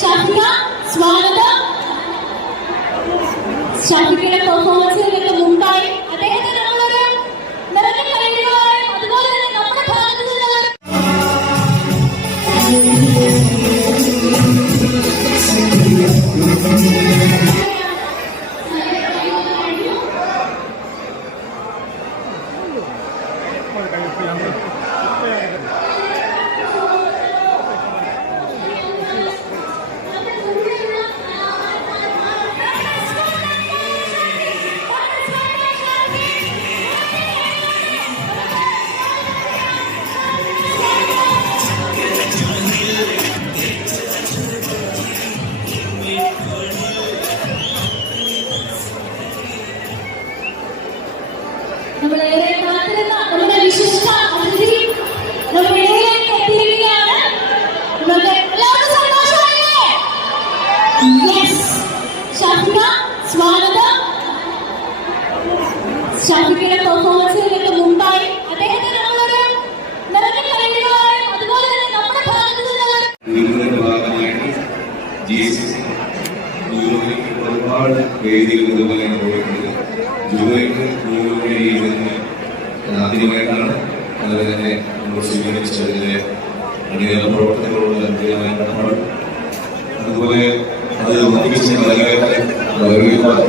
ഷാഫിക സ്വാഗതം. ഷാഫിക്കയുടെ പെർഫോമൻസിലേക്ക് മുമ്പായി അദ്ദേഹത്തിന് നമ്മളൊരു നിറഞ്ഞ കൈയ്യടികളായി അതുപോലെ തന്നെ നമ്മുടെ ഭാഗത്ത് നിന്നുള്ള നമ്മളേറെ കാത്തിരുന്ന നമ്മുടെ വിശിഷ്ട അതിഥി നമ്മുടെ ഇടയിലേക്ക് എത്തിയിരിക്കുകയാണ്. നമ്മുടെ എല്ലാവർക്കും സന്തോഷമായില്ലേ? യെസ്. ഷാഫിക സ്വാഗതം. ഷാഫിക്കയുടെ പെർഫോമൻസിലേക്ക് മുമ്പായി അദ്ദേഹത്തിന് നമ്മളൊരു നിറഞ്ഞ കൈയ്യടികളായി അതുപോലെ തന്നെ നമ്മുടെ ഭാഗത്ത് നിന്നുള്ള ഒരുപാട് വേദികൾ ഇതുപോലെ പോയിട്ടുണ്ട്. ജൂലൈക്ക് ആദ്യമായിട്ടാണ് അതുപോലെ തന്നെ നമ്മൾ സ്വീകരിച്ചതിലെ അണിയറ പ്രവർത്തനങ്ങളോട് അന്ത്യമായ കടപ്പാട് അതുപോലെ അത്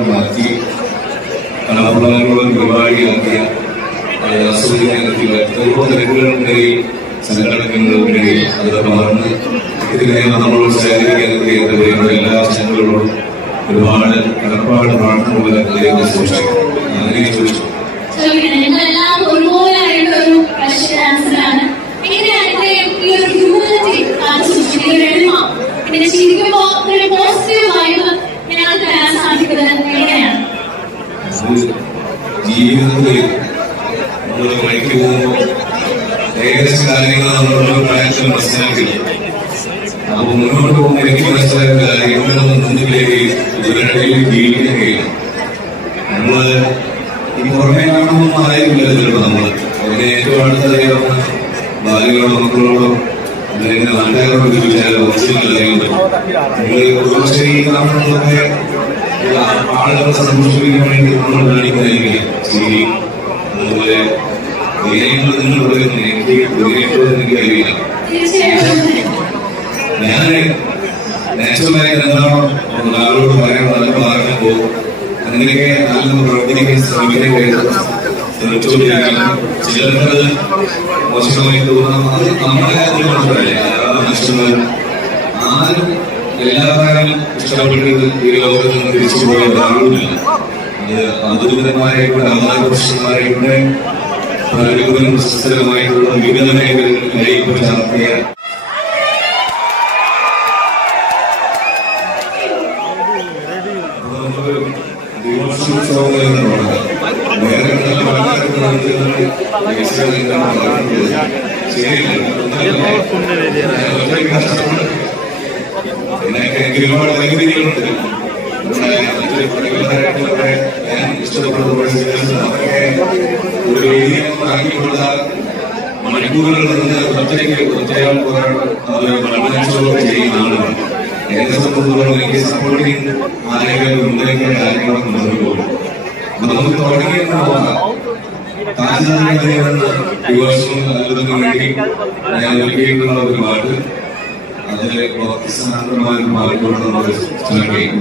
മാറ്റി കലാപ്രധാനങ്ങളുള്ള പരിപാടിയാക്കിയ ആസ്വദിക്കാനെത്തിയ എത്രയോ നിരക്കുകളുണ്ടെങ്കിൽ സംഘടനകളുണ്ടെങ്കിൽ അത് മാറുന്ന നമ്മളോട് സഹകരിക്കാനെത്തിയ എല്ലാ ജനങ്ങളോടും ഒരുപാട് കടപ്പാട് പ്രാർത്ഥനകൾ സൂക്ഷിക്കും. അങ്ങനെ ചോദിച്ചു ജീവിതത്തിൽ നമ്മൾ വഴിക്ക് പോകുമ്പോൾ ഏകദേശം കാര്യങ്ങൾ നമ്മളുടെ പ്രായത്തിൽ മനസ്സിലാക്കില്ല. അപ്പൊ മുന്നോട്ട് പോകുമ്പോൾ എനിക്ക് മനസ്സിലാക്കുക എങ്ങനെയൊന്നും മുന്നിലേക്ക് ഇതിനിടയിൽ ജീവിക്കാൻ കഴിയില്ല. നമ്മള് ഈ പുറമേ കാണുമ്പോൾ ആയിരിക്കില്ല ചിലപ്പോൾ നമ്മള് അതിനെ ഏറ്റവും അടുത്തറിയാവുന്ന ഭാര്യകളോടോ മക്കളോടോ അല്ലെങ്കിൽ നാട്ടുകാരോട് ചോദിച്ചാലോ ഒറിജിനൽ പക്ഷേ ഈ കാണുന്നതൊക്കെ ആളുകളെ സന്തോഷിപ്പിക്കാൻ വേണ്ടി നമ്മൾ കാണിക്കുന്നതായിരിക്കില്ല. ശരി, അതുപോലെ വിനയങ്ങൾ നിങ്ങൾ പറയുന്നു. എനിക്ക് വിനയത്തോട് എനിക്ക് അറിയില്ല. ഞാൻ നാച്ചുറലായി എന്താണോ ആളോട് പറയാൻ നല്ല പറഞ്ഞു പോകും. അങ്ങനെയൊക്കെ നല്ല പ്രവർത്തിക്കാൻ ശ്രമിച്ചുകൊണ്ടിരിക്കണം. ചിലർക്കത് മോശമായി തോന്നാം. അത് നമ്മുടെ കാര്യത്തിൽ മാത്രമല്ല, മനുഷ്യന്മാരും ആരും എല്ലാവരും ഇഷ്ടപ്പെട്ടത് ഈ ലോകത്ത് നിന്ന് തിരിച്ചു പോയ ഒരാളുമില്ല. അത് ആധുനികമായിട്ടുള്ള അമാനുഷന്മാരുടെ പ്രകൃതിയും പ്രശസ്തരമായിട്ടുള്ള വിവിധ മേഖലകളിലേക്ക് ചാർത്തിയ എനിക്ക് ഒരുപാട് വൈകല്യങ്ങളുണ്ട്. ഞാൻ ഇഷ്ടപ്പെടുന്ന ഒരു വേദിയെ താങ്ങിക്കൊണ്ട മണിക്കൂറുകൾ നിന്ന് ഒറ്റയാൾ ചെയ്യുന്ന ആളുകൾ എന്നെ സംബന്ധിച്ചിടത്തോളം എനിക്ക് സപ്പോർട്ടിങ് ആരെങ്കിലും മുന്നേറ്റ കാര്യങ്ങളൊക്കെ മുന്നോട്ട് പോകും. നമുക്ക് തുടങ്ങിയെന്ന് പോകാം. താജാനത്തിന് വേണ്ടി ഞാൻ ഒരുക്കിയിട്ടുള്ള ഒരു പാട്ട്, അതിലെ ഭക്തിസമാന്തരമായ ഒരു പാട്ടുകൊണ്ട് നമ്മൾ സ്റ്റാർട്ട് ചെയ്യും.